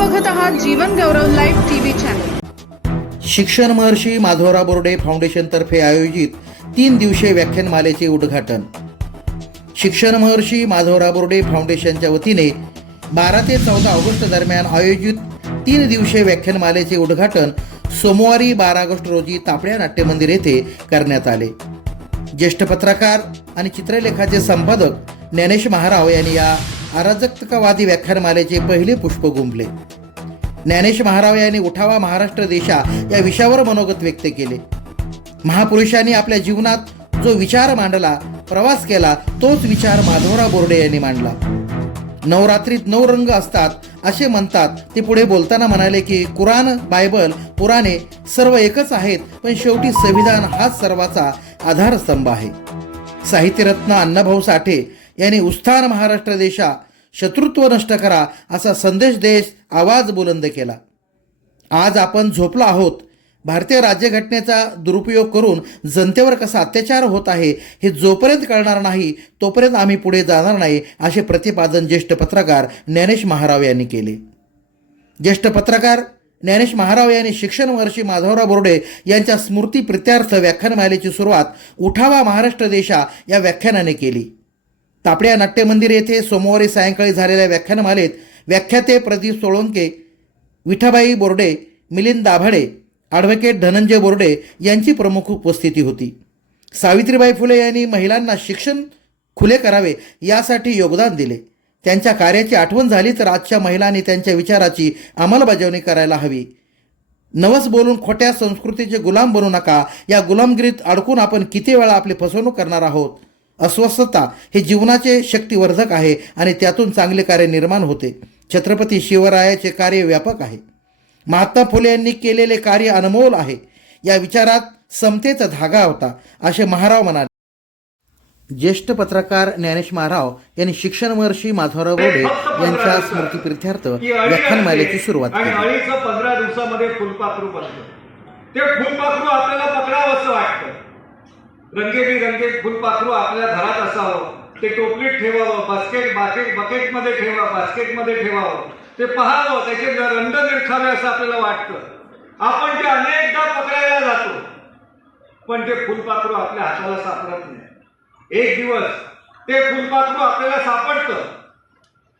आहात Jeevan Gaurav live TV channel. शिक्षण महर्षी माधवराव बोर्डे फाउंडेशनतर्फे आयोजित तीन दिवसीय व्याख्यानमालेचे उद्घाटन. शिक्षण महर्षी माधवराव बोर्डे फाउंडेशनच्या वतीने बारा ते चौदा ऑगस्ट दरम्यान आयोजित तीन दिवसीय व्याख्यानमालेचे उद्घाटन सोमवारी बारा ऑगस्ट रोजी तापड्या नाट्यमंदिर येथे करण्यात आले. ज्येष्ठ पत्रकार आणि चित्रलेखाचे संपादक ज्ञानेश महाराव यांनी या अराजकतावादी व्याख्यानमालेचे पहिले पुष्प गुंफले. ज्ञानेश महाराव यांनी उठावा महाराष्ट्र देशा या विषयावर मनोगत व्यक्त केले. महापुरुषांनी आपल्या जीवनात जो विचार मांडला प्रवास केला तोच विचार माधवराव बोर्डे यांनी मांडला. नवरात्रीत नऊ रंग असतात असे म्हणतात. ते पुढे बोलताना म्हणाले की कुराण बायबल पुराणे सर्व एकच आहेत पण शेवटी संविधान हाच सर्वाचा आधारस्तंभ आहे. साहित्यरत्न अण्णाभाऊ साठे यांनी उस्थान महाराष्ट्र देशा शत्रुत्व नष्ट करा असा संदेश देश आवाज बुलंद केला. आज आपण झोपलो आहोत. भारतीय राज्यघटनेचा दुरुपयोग करून जनतेवर कसा अत्याचार होत आहे हे जोपर्यंत कळणार नाही तोपर्यंत आम्ही पुढे जाणार नाही असे प्रतिपादन ज्येष्ठ पत्रकार ज्ञानेश महाराव यांनी केले. ज्येष्ठ पत्रकार ज्ञानेश महाराव यांनी शिक्षण महर्षी माधवराव बोर्डे यांच्या स्मृती प्रित्यार्थ व्याख्यानमालेची सुरुवात उठावा महाराष्ट्र देशा या व्याख्यानाने केली. तापड्या नाट्यमंदिर येथे सोमवारी सायंकाळी झालेल्या व्याख्यानमालेत व्याख्याते प्रदीप सोळंके विठाबाई बोर्डे मिलिंद दाभाडे ॲडव्होकेट धनंजय बोर्डे यांची प्रमुख उपस्थिती होती. सावित्रीबाई फुले यांनी महिलांना शिक्षण खुले करावे यासाठी योगदान दिले. त्यांच्या कार्याची आठवण झाली तर आजच्या महिलांनी त्यांच्या विचाराची अंमलबजावणी करायला हवी. नवस बोलून खोट्या संस्कृतीचे गुलाम बनू नका. या गुलामगिरीत अडकून आपण किती वेळा आपली फसवणूक करणार आहोत? अस्वस्थता हे जीवनाचे शक्तिवर्धक आहे आणि त्यातून चांगले कार्य निर्माण होते. छत्रपती शिवरायाचे कार्य व्यापक आहे. महात्मा फुले यांनी केलेले कार्य अनमोल आहे. या विचारात समतेचा धागा होता असे महाराव म्हणाले. ज्येष्ठ पत्रकार ज्ञानेश महाराव यांनी शिक्षण महर्षी माधवराव बोर्डे यांच्या स्मृतीप्रित्यर्थ व्याख्यानमालेची सुरुवात केली. पंधरा दिवसामध्ये फुलपाखरू बनतं ते फुलपाखरू आपल्याला पकडावं असं वाटतं. रंगेबिरंगे फुलपाखरू आपल्या घरात असावं. ते टोपलीत ठेवावं बास्केट बाकेट बकेटमध्ये ठेवावं बास्केटमध्ये ठेवावं. ते पहावं त्याचे रंग निरखावे असं आपल्याला वाटतं. आपण ते अनेकदा पकडायला जातो. पण ते फुलपाखरू आपल्या हाताला सापडत नाही. एक दिवस ते फुलपाखरू आपल्याला सापडतं.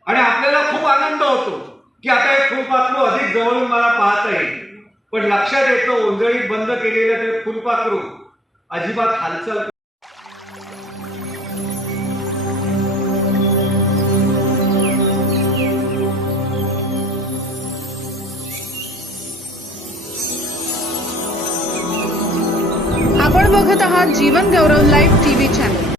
आणि आपल्याला खूप आनंद होतो की आता हे फुलपाखरू अधिक जवळून मला पाहता येईल. पण लक्षात येतं ओंजळीत बंद केलेलं ते फुलपाखरू अजिबात हालचाल आपण बघत आहात Jeevan Gaurav live TV channel.